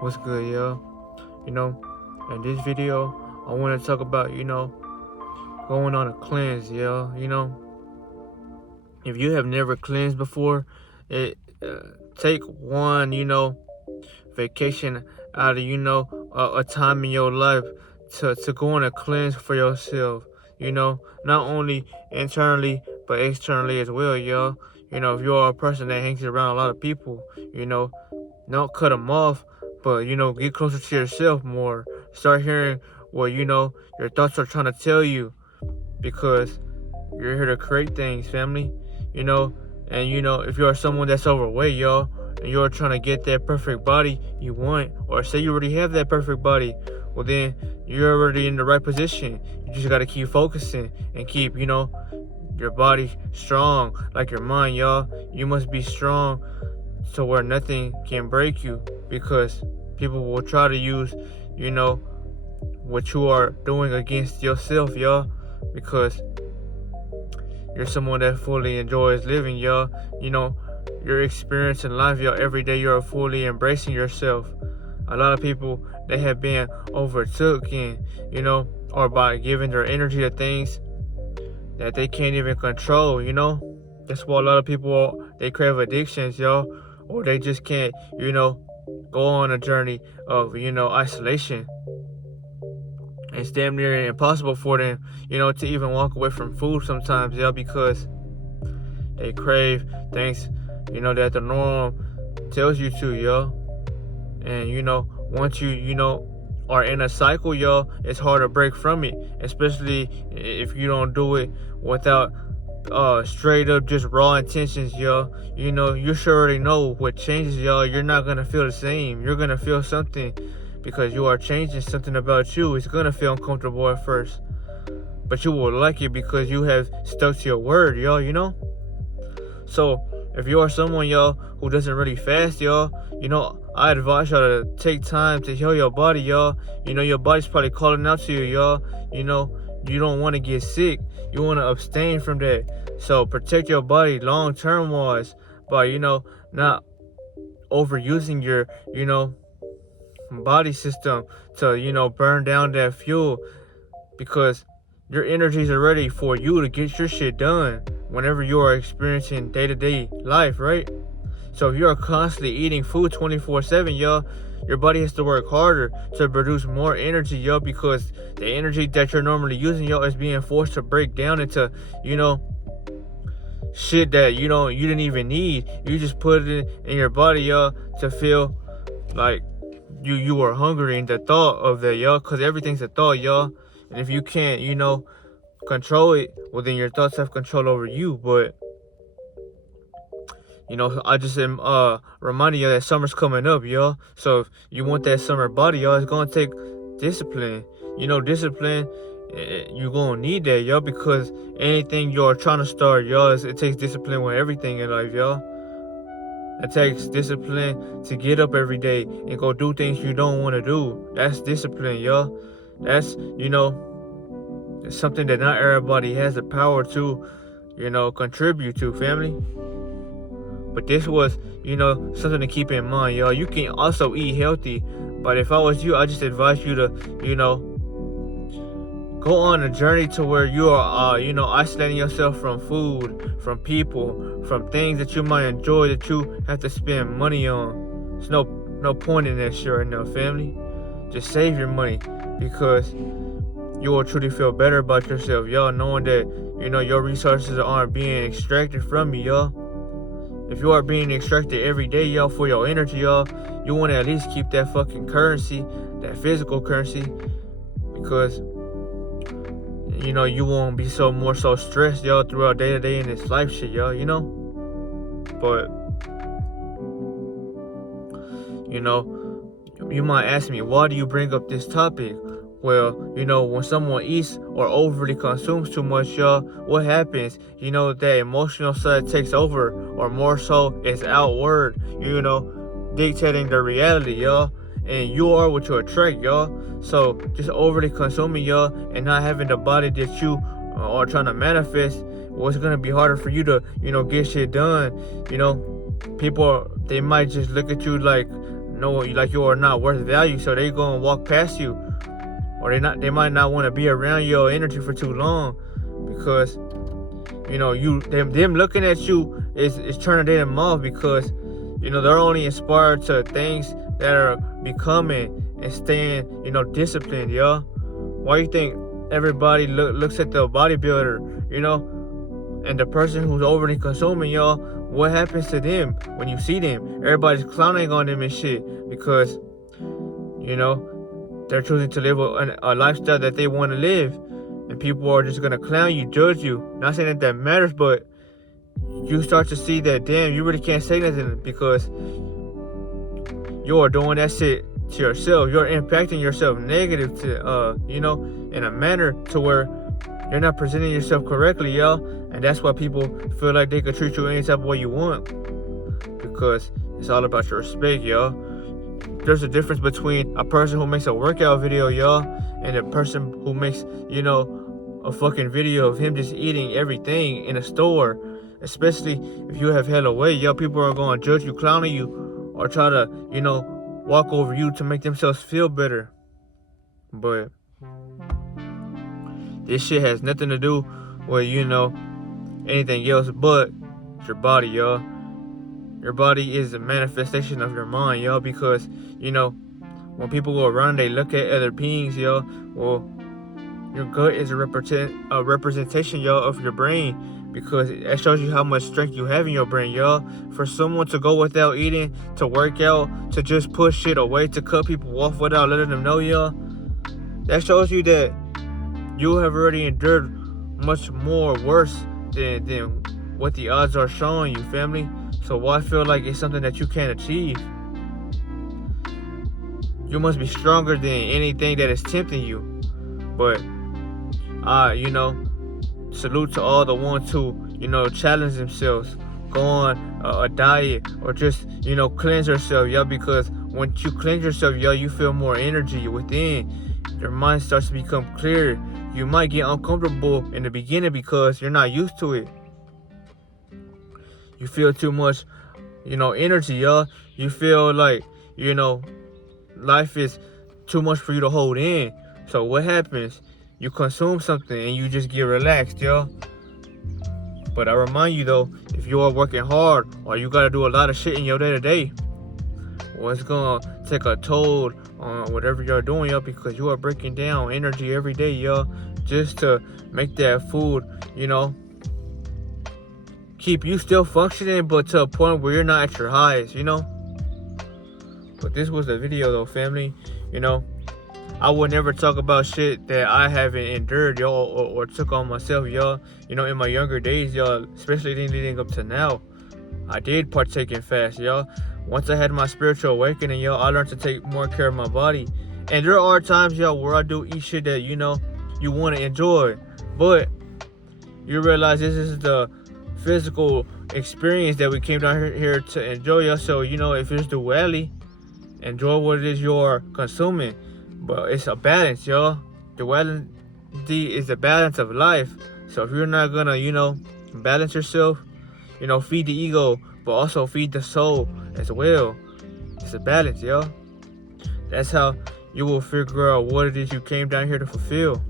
What's good, yo? You know, in this video, I want to talk about, going on a cleanse, yo. If you have never cleansed before, it take one, vacation out of, a time in your life to go on a cleanse for yourself. Not only internally but externally as well, yo. If you're a person that hangs around a lot of people, don't cut them off, but get closer to yourself more. Start hearing what your thoughts are trying to tell you, because you're here to create things, family. You know, and if you're someone that's overweight, y'all, and you're trying to get that perfect body you want, or say you already have that perfect body, well then you're already in the right position. You just gotta keep focusing and keep, your body strong like your mind, y'all. You must be strong to where nothing can break you, because people will try to use, you know, what you are doing against yourself, y'all, because you're someone that fully enjoys living, y'all. Your experience in life, y'all, every day you're fully embracing yourself. A lot of people, they have been overtaken, or by giving their energy to things that they can't even control. That's why a lot of people, they crave addictions, y'all, or they just can't, go on a journey of, isolation. It's damn near impossible for them, to even walk away from food sometimes, y'all, because they crave things, that the norm tells you to, y'all. And, once you are in a cycle, y'all, it's hard to break from it, especially if you don't do it without straight up just raw intentions, y'all. You sure already know what changes, y'all. You're not gonna feel the same. You're gonna feel something, because you are changing something about you. It's gonna feel uncomfortable at first, but you will like it because you have stuck to your word, y'all. So if you are someone, y'all, who doesn't really fast, y'all, I advise y'all to take time to heal your body, y'all. Your body's probably calling out to you, y'all. You don't want to get sick. You want to abstain from that. So protect your body long term wise by, not overusing your, body system to, burn down that fuel, because your energies are ready for you to get your shit done whenever you are experiencing day-to-day life, right? So if you are constantly eating food 24/7, y'all, your body has to work harder to produce more energy, y'all, because the energy that you're normally using, y'all, is being forced to break down into, shit that you didn't even need. You just put it in your body, y'all, to feel like you are hungry, and the thought of that, y'all, because everything's a thought, y'all. And if you can't, control it, well then your thoughts have control over you. But I just am reminding you that summer's coming up, y'all. So if you want that summer body, y'all, it's gonna take discipline. Discipline. You're gonna need that, y'all, because anything you're trying to start, y'all, it takes discipline with everything in life, y'all. It takes discipline to get up every day and go do things you don't want to do. That's discipline, y'all. That's, it's something that not everybody has the power to, contribute to, family. But this was, something to keep in mind, y'all. You can also eat healthy, but if I was you, I just advise you to, go on a journey to where you are, isolating yourself from food, from people, from things that you might enjoy that you have to spend money on. There's no point in that shit right now, family. Just save your money, because you will truly feel better about yourself, y'all, knowing that, your resources aren't being extracted from you, y'all. If you are being extracted every day, y'all, for your energy, y'all, you want to at least keep that fucking currency, that physical currency, because you won't be so stressed, y'all, throughout day to day in this life shit, y'all, But you might ask me, why do you bring up this topic? Well, when someone eats or overly consumes too much, y'all, what happens? That emotional side takes over, or more so, it's outward, dictating the reality, y'all. And you are what you attract, y'all. So just overly consuming, y'all, and not having the body that you are trying to manifest, well, it's gonna be harder for you to, get shit done. People, they might just look at you like know like you are not worth value, so they gonna walk past you, or they might not want to be around your energy for too long, because them looking at you is turning them off, because they're only inspired to things that are becoming and staying disciplined, yo. Why you think everybody looks at the bodybuilder, and the person who's overly consuming, y'all? What happens to them when you see them? Everybody's clowning on them and shit, because they're choosing to live a lifestyle that they want to live, and people are just gonna clown you, judge you. Not saying that matters, but you start to see that, damn, you really can't say nothing, because you're doing that shit to yourself. You're impacting yourself negative to in a manner to where you're not presenting yourself correctly, yo. And that's why people feel like they can treat you any type of way you want, because it's all about your respect, yo. There's a difference between a person who makes a workout video, yo, and a person who makes a fucking video of him just eating everything in a store. Especially if you have hella weight, yo, people are going to judge you, clowning you, or try to walk over you to make themselves feel better. But this shit has nothing to do with anything else but your body, yo. Your body is a manifestation of your mind, yo, because when people go around, they look at other beings, yo. Well, your gut is a representation, yo, of your brain, because it shows you how much strength you have in your brain, yo. For someone to go without eating, to work out, to just push shit away, to cut people off without letting them know, yo, that shows you that you have already endured much more worse than what the odds are showing you, family. So why feel like it's something that you can't achieve? You must be stronger than anything that is tempting you. But salute to all the ones who challenge themselves, go on a diet, or just cleanse yourself, yo. Because once you cleanse yourself, yo, you feel more energy within. Your mind starts to become clear. You might get uncomfortable in the beginning because you're not used to it. You feel too much energy, yo. You feel like life is too much for you to hold in. So what happens? You consume something and you just get relaxed, yo. But I remind you though, if you are working hard or you gotta do a lot of shit in your day-to-day, well, it's gonna take a toll on whatever you're doing, yo, because you are breaking down energy every day, yo, just to make that food, keep you still functioning, but to a point where you're not at your highest, But this was the video though, family. I would never talk about shit that I haven't endured, yo, or took on myself, yo. In my younger days, yo, especially leading up to now, I did partake in fast, yo. Once I had my spiritual awakening, yo, I learned to take more care of my body. And there are times, yo, where I do eat shit that, you want to enjoy. But you realize this is the physical experience that we came down here to enjoy, yo. So, if it's duality, enjoy what it is you're consuming. But it's a balance, yo. Duality is a balance of life. So if you're not gonna, balance yourself, feed the ego, but also feed the soul as well. It's a balance, yo. That's how you will figure out what it is you came down here to fulfill.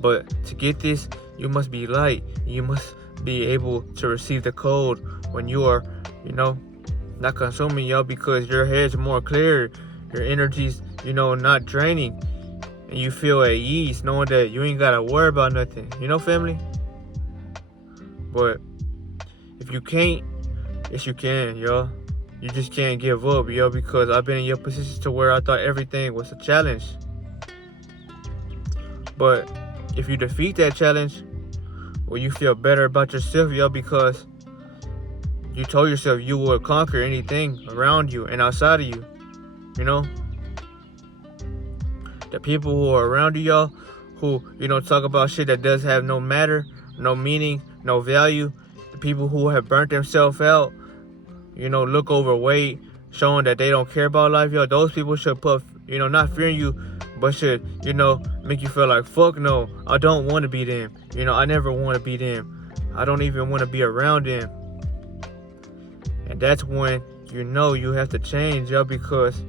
But to get this, you must be light. You must be able to receive the code when you are, not consuming, yo, because your head's more clear. Your energy's, not draining. And you feel at ease knowing that you ain't gotta worry about nothing. Family? But if you can't, yes you can, yo. You just can't give up, yo, because I've been in your position to where I thought everything was a challenge. But if you defeat that challenge, well, you feel better about yourself, yo, because you told yourself you would conquer anything around you and outside of you. The people who are around you, y'all, who, talk about shit that does have no matter, no meaning, no value. The people who have burnt themselves out, look overweight, showing that they don't care about life, yo. Those people should put, not fearing you, but should, make you feel like, fuck no, I don't want to be them. I never want to be them. I don't even want to be around them. And that's when you know you have to change, yo, because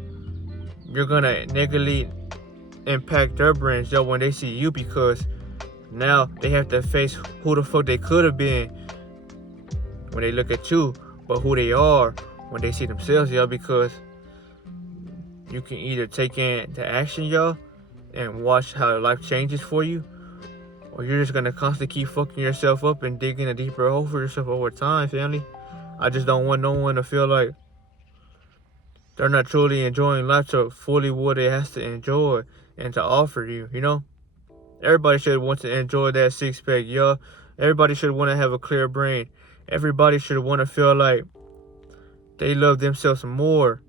you're gonna negatively impact their brains, yo, when they see you, because now they have to face who the fuck they could have been when they look at you, but who they are when they see themselves, yo, because you can either take into action, yo, and watch how life changes for you, or you're just gonna constantly keep fucking yourself up and digging a deeper hole for yourself over time, family. I just don't want no one to feel like they're not truly enjoying life to fully what it has to enjoy and to offer you, you know? Everybody should want to enjoy that six-pack, yo. Everybody should want to have a clear brain. Everybody should want to feel like they love themselves more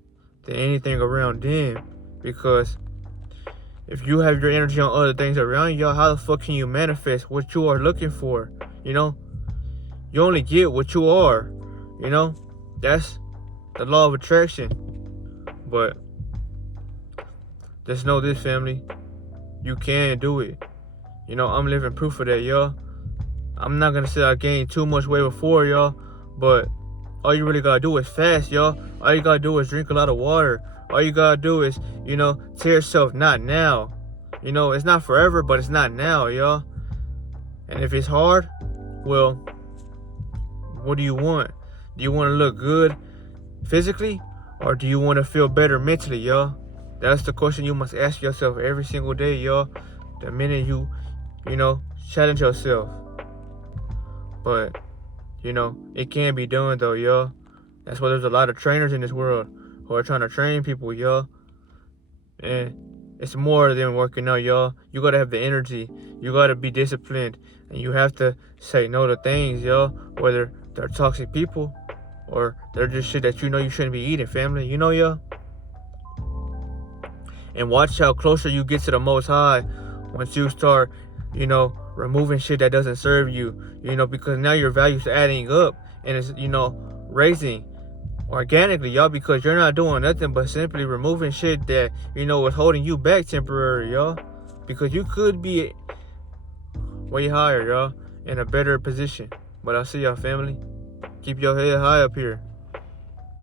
than anything around them. Because if you have your energy on other things around you, how the fuck can you manifest what you are looking for? You know? You only get what you are. You know? That's the law of attraction. But just know this, family. You can do it. You know, I'm living proof of that, y'all. I'm not gonna say I gained too much weight before, y'all, but all you really gotta do is fast, y'all. All you gotta do is drink a lot of water. All you gotta do is, you know, tell yourself not now. You know, it's not forever, but it's not now, y'all. And if it's hard, well, what do you want? Do you want to look good physically, or do you want to feel better mentally, y'all? That's the question you must ask yourself every single day, y'all. The minute you know, challenge yourself. But, you know, it can be done, though, y'all. That's why there's a lot of trainers in this world who are trying to train people, y'all. And it's more than working out, y'all. You gotta have the energy. You gotta be disciplined. And you have to say no to things, y'all. Whether they're toxic people or they're just shit that you know you shouldn't be eating, family. You know, y'all? And watch how closer you get to the Most High once you start, you know, removing shit that doesn't serve you, you know, because now your values are adding up and it's, you know, raising organically, y'all, because you're not doing nothing but simply removing shit that, you know, is holding you back temporarily, y'all, because you could be way higher, y'all, in a better position. But I'll see y'all, family. Keep your head high up here.